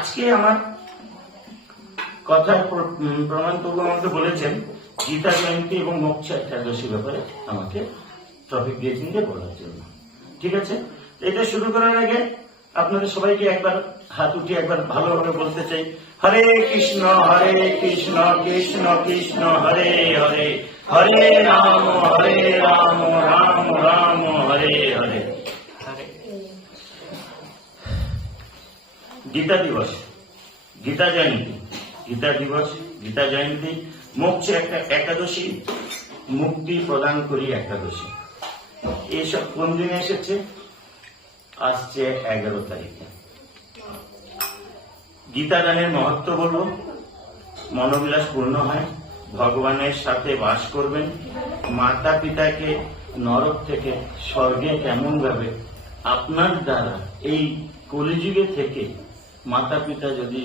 আজকে আমার কথার প্রমাণটুকু আমাকে বলেছেন গীতা জয়ন্তী এবং মোক্ষ একাদশী ব্যাপারে আমাকে টপিক দিয়েছেন যে বলার জন্য। ঠিক আছে, এটা শুরু করার আগে আপনাদের সবাইকে একবার হাত উঠিয়ে একবার ভালোভাবে বলতে চাই, হরে কৃষ্ণ কৃষ্ণ কৃষ্ণ হরে হরে, হরে রাম রাম রাম হরে হরে। গীতা দিবস, গীতা জয়ন্তী, গীতা দিবস, গীতা জয়ন্তী, মোক্ষ একাদশী, মুক্তি প্রদান করি একাদশী, এইসব কোন দিনে এসেছে? আসছে 11 তারিখে। গীতা দানের মহত্ব বলবো, মনোবিলাস পূর্ণ হয়, ভগবানের সাথে বাস করবেন, মাতা পিতাকে নরক থেকে স্বর্গে কেমন ভাবে আপনার দ্বারা এই কলিযুগে থেকে মাতা পিতা যদি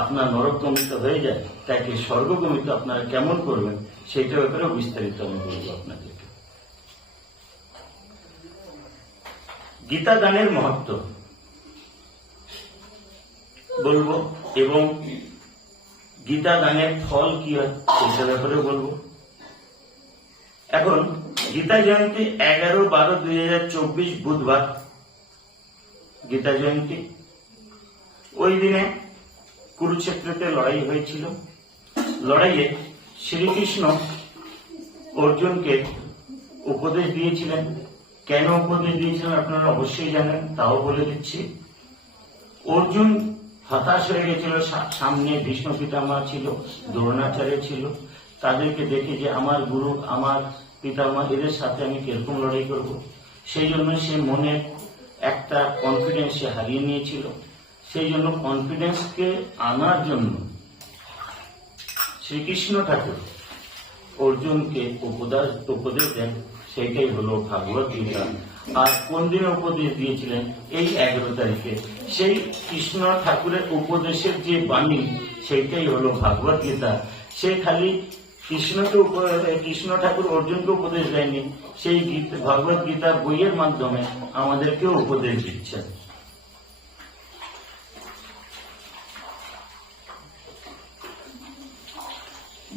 আপনার নরকগমিত হয়ে যায়, তাকে স্বর্গগমিত আপনারা কেমন করবেন সেটার ব্যাপারেও বিস্তারিত আমি বলবো আপনাদেরকে। গীতা দানের মহত্ব বলবো এবং গীতা দানের ফল কি হয় সেটার ব্যাপারে বলবো। এখন গীতা জয়ন্তী 11/12/2024 বুধবার গীতা জয়ন্তী। ওই দিনে কুরুক্ষেত্রতে লড়াই হয়েছিল। লড়াইয়ে শ্রীকৃষ্ণ অর্জুনকে উপদেশ দিয়েছিলেন। কেন উপদেশ দিয়েছিলেন আপনারা অবশ্যই জানেন, তাও বলে দিচ্ছি। অর্জুন হতাশ হয়ে গেছিল, সামনে ভীষ্ম পিতামহ ছিল, দ্রোণাচার্য ছিল, তাদেরকে দেখে যে আমার গুরু আমার পিতামহ এদের সাথে আমি কিরকম লড়াই করব, সেই জন্য সে মনে একটা কনফিডেন্স সে হারিয়ে নিয়েছিল। সেই জন্য কনফিডেন্সকে আনার জন্য শ্রীকৃষ্ণ ঠাকুর অর্জুনকে উপদেশ দেন, সেইটাই হলো ভাগবত গীতা। আর কোন দিনে উপদেশ দিয়েছিলেন? এই 11 তারিখে। সেই কৃষ্ণ ঠাকুরের উপদেশের যে বাণী সেইটাই হলো ভাগবত গীতা। সে খালি কৃষ্ণ ঠাকুর অর্জুনকে উপদেশ দেয়নি, সেই ভাগবত গীতার বইয়ের মাধ্যমে আমাদেরকেও উপদেশ দিচ্ছেন।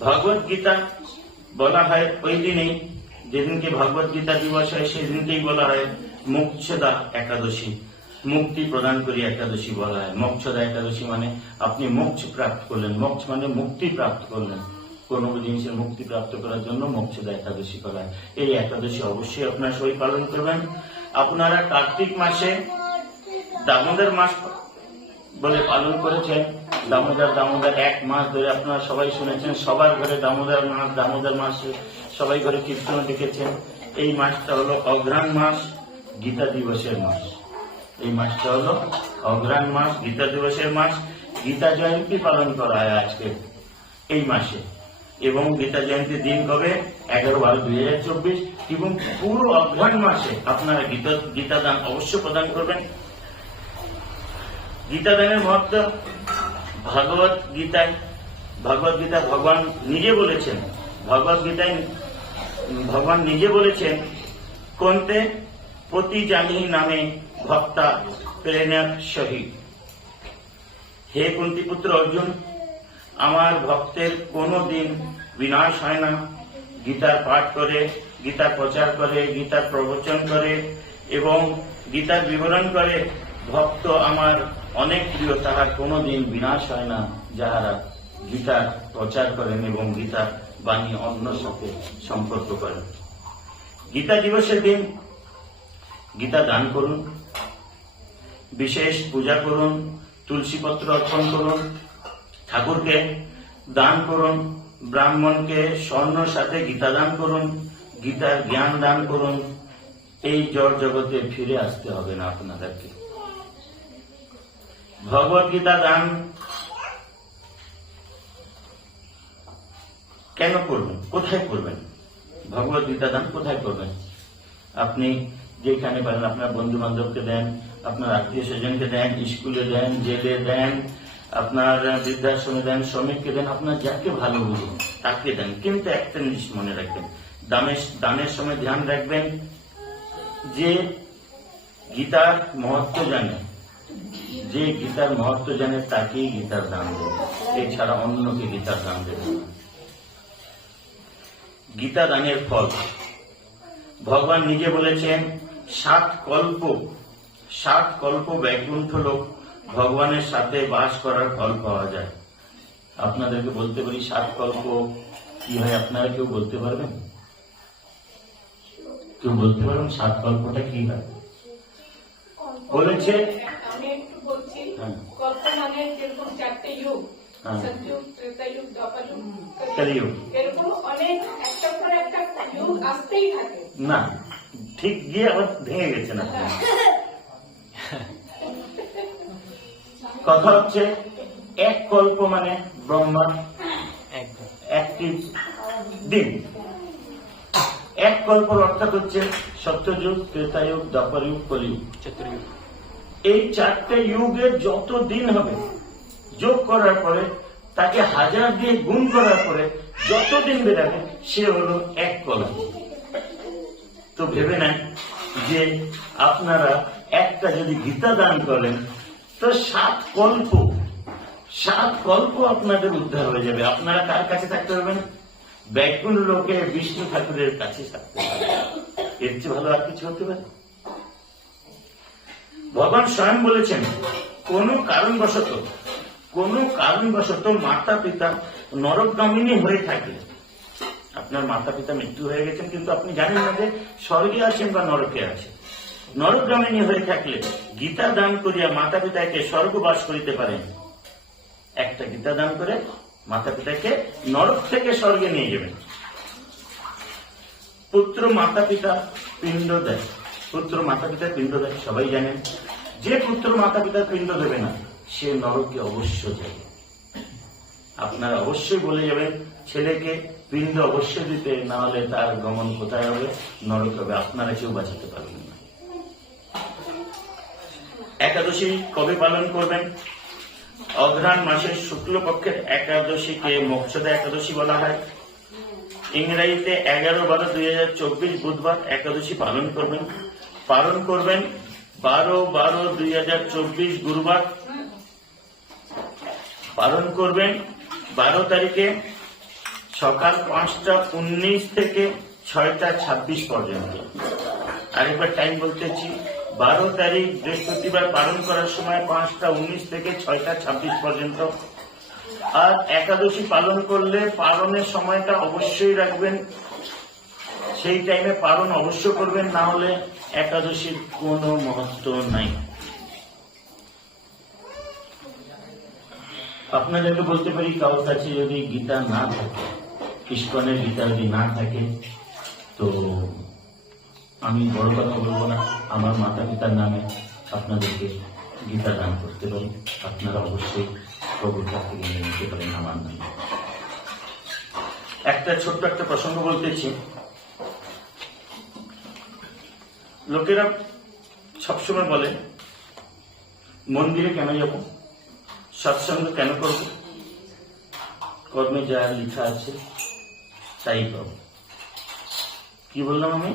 ভাগবত গীতা বলা হয় ওই দিনেই, যেদিনকে ভাগবত গীতা দিবস হয় সেদিনকেই বলা হয় মোক্ষদা একাদশী, মুক্তি প্রদান করি একাদশী বলা হয়। মোক্ষদা একাদশী মানে আপনি মোক্ষ প্রাপ্ত করলেন, মোক্ষ মানে মুক্তি প্রাপ্ত করলেন, কোন জিনিসের মুক্তি প্রাপ্ত করার জন্য মোক্ষদা একাদশী করা হয়। এই একাদশী অবশ্যই আপনারা সবাই পালন করবেন। আপনারা কার্তিক মাসে দামোদর মাস বলে পালন করেছেন। দামোদর 1 মাস ধরে আপনারা সবাই শুনেছেন, সবার ঘরে দামোদর মাসে সবাই ঘরে কীর্তন দেখেছেন। এই মাসটা হলো অঘ্রাণ মাস, গীতা দিবসের মাস। এই মাসটা হলো অঘ্রাণ মাস, গীতা দিবসের মাস। গীতা জয়ন্তী পালন করা হয় আজকে এই মাসে, এবং গীতা জয়ন্তীর দিন কবে? 11/12/2024। এবং পুরো অঘ্রাণ মাসে আপনারা গীতা দান অবশ্য প্রদান করবেন। গীতা দানের মহত্ব ভাগবত গীতা ভগবান নিজে বলেছেন, ভগবত গীতায় ভগবান নিজে বলেছেন, কোনতে পতি জানি নামে ভক্তা প্রেরণা সহিত। হে কুন্তিপুত্র অর্জুন, আমার ভক্তের কোনো দিন বিনাশ হয় না। গীতার পাঠ করে, গীতার প্রচার করে, গীতার প্রবচন করে এবং গীতার বিবরণ করে ভক্ত আমার অনেক প্রিয়, তাহার কোনোদিন বিনাশ হয় না যাহারা গীতার প্রচার করেন এবং গীতার বাণী অন্যর সাথে সম্পর্ক করেন। গীতা দিবসের দিন গীতা দান করুন, বিশেষ পূজা করুন, তুলসী পত্র অর্পণ করুন, ঠাকুরকে দান করুন, ব্রাহ্মণকে স্বর্ণর সাথে গীতা দান করুন, গীতার জ্ঞান দান করুন। এই জড় জগতে ফিরে আসতে হবে না আপনাদেরকে। ভগবত গীতা দান কেন করবেন? কোথায় করবেন? ভগবত গীতা দান কোথায় করবেন? আপনি যেখানে পারেন আপনার বন্ধু বান্ধবকে দেন, আপনার আত্মীয় স্বজনকে দেন, স্কুলে দেন, জেলে দেন, আপনার বৃদ্ধাশ্রমে দেন, শ্রমিককে দেন, আপনার যাকে ভালো বুঝুন তাকে দেন। কিন্তু একটা জিনিস মনে রাখবেন, দানের সময় ধ্যান রাখবেন যে গীতার মহত্ব জানে, যে গীতার মহত্ব জানে তাকেই গীতার দান দেবে, এছাড়া অন্যকে গীতার দান দেবে না। গীতা দানের ফল ভগবান নিজে বলেছেন 7 কল্প বৈকুণ্ঠ লোক ভগবানের সাথে বাস করার ফল পাওয়া যায়। আপনাদেরকে বলতে পারি 7 কল্প কি হয়, আপনারা কেউ বলতে পারবেন? কেউ বলতে পারবেন 7 কল্পটা কি হয়? বলেছে আমি একটু বলছি। কল্প মানে যেরকম 4টে যুগ, সত্যযুগ, ত্রেতাযুগ, দ্বাপরযুগ, কলিযুগ, এরকম অনেক একটার পর একটা যুগ আসতেই থাকে। না, ঠিক গিয়ে আবার ভেঙে গেছে না। কথা হচ্ছে 1 কল্প মানে ব্রহ্মা একটি দিন। 1 কল্পর অর্থাৎ হচ্ছে সত্যযুগ, ত্রেতাযুগ, দ্বাপরযুগ, কলিযুগ, চতুর্যুগ। এই 4টে যুগের যত দিন হবে যোগ করার পরে তাকে 1000 দিয়ে গুণ করার পরে যত দিন বেরাবে সে হলো 1 কল্প। তো ভেবে নেন যে আপনারা একটা যদি গীতা দান করেন তো 7 কল্প আপনাদের উদ্ধার হয়ে যাবে। আপনারা কার কাছে থাকতে পারবেন? বৈকুণ্ঠ লোকে বিষ্ণু ঠাকুরের কাছে থাকতে পারবেন। এর চেয়ে ভালো আর কিছু হতে পারে? ভগবান স্বয়ং বলেছেন কোন কারণবশত মাতা পিতা নরকগামিনী হয়ে থাকে। আপনার মাতা পিতা মৃত্যু হয়ে গেছেন কিন্তু আপনি জানেন না যে স্বর্গে আছেন বা নরকে আছেন। নরকগামিনী হয়ে থাকলে গীতা দান করিয়া মাতা পিতাকে স্বর্গবাস করিতে পারেন। একটা গীতা দান করে মাতা পিতাকে নরক থেকে স্বর্গে নিয়ে যাবেন। পুত্র মাতা পিতা পিণ্ড দেয়, সবাই জানেন। যে পুত্র মাতা পিতার পিণ্ড দেবে না সে নরকে অবশ্য যাবে। আপনারা অবশ্যই বলে যাবেন ছেলেকে পিণ্ড অবশ্যই দিতে, না হলে তার গমন কোথায় হবে? নরক হবে। আপনারা কেউ বাঁচাতে পারবেন না। একাদশী কবে পালন করবেন? অঘ্রাণ মাসের শুক্লপক্ষের একাদশীকে মোক্ষদা একাদশী বলা হয়। ইংরেজিতে 11/12/2024 বুধবার একাদশী পালন করবেন। 12/12/2024 গুরুবার পালন করবেন। 12 তারিখে সকাল 5টা 19 থেকে 6টা 26 পর্যন্ত। আরেকবার টাইম বলতেছি, 12 তারিখ বৃহস্পতিবার পালন করার সময় 5টা 19 থেকে 6টা 26 পর্যন্ত। আর একাদশী পালন করলে পালনের সময়টা অবশ্যই রাখবেন, সেই টাইমে পালন অবশ্য করবেন, না হলে একাদশীর কোনো মহত্ব নাই। আপনাদেরকে বলতে পারি কারোর কাছে যদি গীতা না থাকে, ইস্কনের গীতা যদি না থাকে, তো আমি বড় কথা বলবো না, আমার মাতা পিতার নামে আপনাদেরকে গীতা দান করতে পারি। আপনারা অবশ্যই প্রভুর কাছ থেকে নিয়ে নিতে পারেন আমার নামে। ছোট্ট একটা প্রসঙ্গ বলতেছি। লোকেরা সবসময় বলে মন্দিরে কেন যাব, সৎসঙ্গ কেন করব, কর্মে যা লেখা আছে তাই করব। কি বললাম আমি?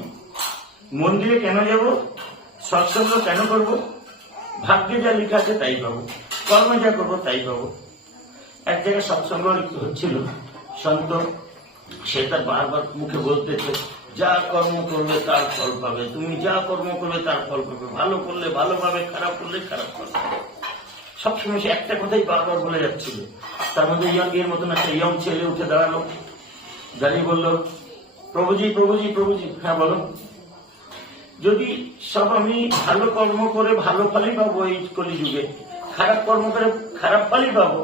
মন্দিরে কেন যাব, সৎসঙ্গ কেন করব, ভাগ্যে যা লেখা আছে তাই পাবো, কর্মে যা করবো তাই পাবো। এক জায়গায় সৎসঙ্গ হচ্ছিল, সন্ত সে তার বারবার মুখে বলতেছে যা কর্ম করবে তার ফল পাবে, তুমি যা কর্ম করবে তার ফল পাবে, ভালো করলে ভালো পাবে, খারাপ করলে খারাপ পাবে। সবসময় সে একটা কথাই বারবার বলে যাচ্ছিল। তার মধ্যে এর মতন একটা ইয়ং ছেলে উঠে দাঁড়ালো, দাঁড়িয়ে বললো প্রভুজি প্রভুজি প্রভুজি। হ্যাঁ বলো। যদি সব আমি ভালো কর্ম করে ভালো ফলই পাবো এই কলিযুগে, খারাপ কর্ম করে খারাপ ফলই পাবো,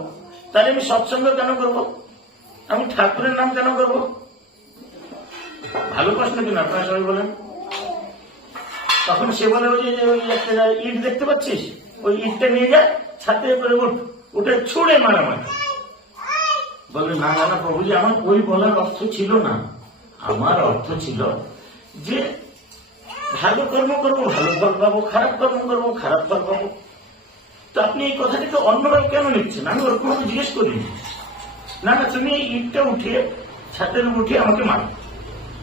তাহলে আমি সৎসঙ্গ কেন করবো, আমি ঠাকুরের নাম কেন করবো? ভালো প্রশ্ন কিনা আপনারা সবাই বলেন। তখন সে বলে ওই একটা ইট দেখতে পাচ্ছিস, ওই ইটটা নিয়ে যা, ছাতে করে উঠে ছুঁড়ে মারামারি। বলে না না প্রভুজি, আমার ওই বলার অর্থ ছিল না, আমার অর্থ ছিল যে ভালো কর্ম করবো ভালো ফল পাবো, খারাপ কর্ম করবো খারাপ ফল পাবো। তো আপনি এই কথাটিকে অন্যভাবে কেন নিচ্ছেন? আমি ওরকম জিজ্ঞেস করিনি। না না তুমি এই ইটটা উঠিয়ে ছাদের উঠিয়ে আমাকে মারো।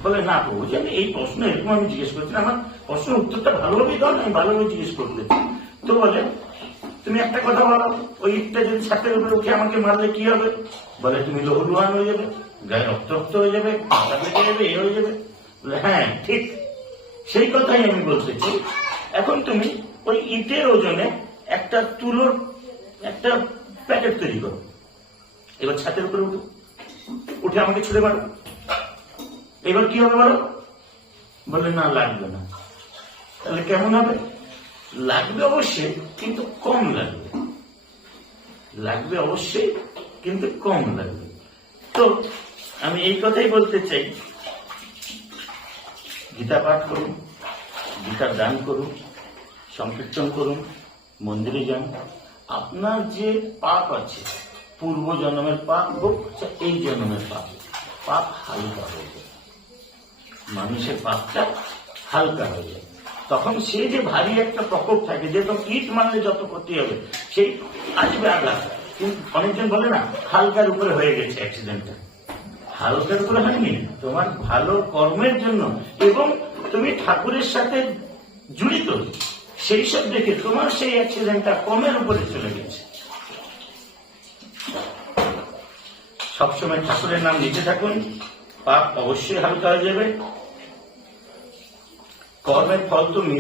বলে না প্রভুজি, আমি এই প্রশ্ন এরকম আমি জিজ্ঞেস করছি না, আমার প্রশ্নের উত্তরটা ভালোভাবেই দাও, আমি ভালোভাবে জিজ্ঞেস করতে। তো বলে তুমি একটা কথা বলো, ওই ইটটা যদি ছাদের উপরে উঠে আমাকে মারলে কি হবে? বলে তুমি লহুলুহান হয়ে যাবে, গায়ে রক্ত হয়ে যাবে, মাথা ফেটে যাবে, এ হয়ে যাবে। বলে হ্যাঁ ঠিক, সেই কথাই আমি বলতেছি। এখন তুমি ওই ইটের ওজনে একটা তুলোর একটা প্যাকেট তৈরি করো, এবার ছাদের উপরে উঠে আমাকে ছুড়ে মারো, এবার কি হবে বলো? বলে না লাগবে না। তাহলে কেমন হবে? লাগবে অবশ্যই, কিন্তু কম লাগবে। লাগবে অবশ্যই, কিন্তু কম লাগবে। তো আমি এই কথাই বলতে চাই, গীতা পাঠ করুন, গীতার দান করুন, সংকীর্তন করুন, মন্দিরে যান। আপনার যে পাপ আছে, পূর্ব জন্মের পাপ হোক এই জন্মের পাপ, পাপ হালকা হয়ে যায়। মানুষের পাপটা হালকা হয়ে যায়। তখন সেই যে ভারী একটা প্রকোপ থাকে, যেরকম ইট মারলে যত ক্ষতি হবে সেই আসবে আঘাত। কিন্তু অনেকজন বলে না হালকার উপরে হয়ে গেছে অ্যাক্সিডেন্টটা। হালকার উপরে হয়নি, তোমার ভালো কর্মের জন্য এবং তুমি ঠাকুরের সাথে জড়িত, সেই সব দেখে তোমার সেই অ্যাক্সিডেন্টটা কমের উপরে চলে গেছে। সবসময় ঠাকুরের নাম নিতে থাকুন, পাপ অবশ্যই হালকা হয়ে যাবে। কর্মের ফল তুমি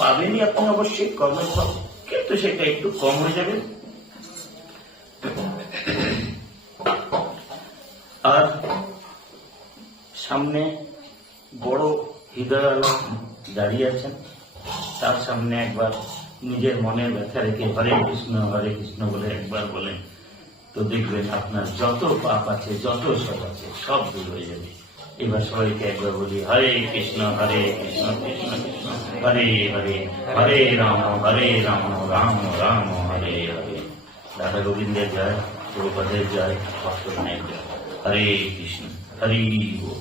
পাবেনই আপনি অবশ্যই, কর্মের ফল, কিন্তু সেটা একটু কম হয়ে যাবে। আর সামনে বড় হৃদয় দাঁড়িয়ে আছেন, তার সামনে একবার নিজের মনের ব্যথা রেখে হরে কৃষ্ণ বলে একবার বলেন, তো দেখবেন আপনার যত পাপ আছে, যত সব আছে, সব দূর হয়ে যাবে। এবার সবাইকে একবার বলি, হরে কৃষ্ণ কৃষ্ণ কৃষ্ণ হরে হরে, হরে রাম রাম রাম হরে হরে। রাধা গোবিন্দের জয়, প্রভুপাদের জয়, ভক্তগণের জয়। হরে কৃষ্ণ, হরি বল।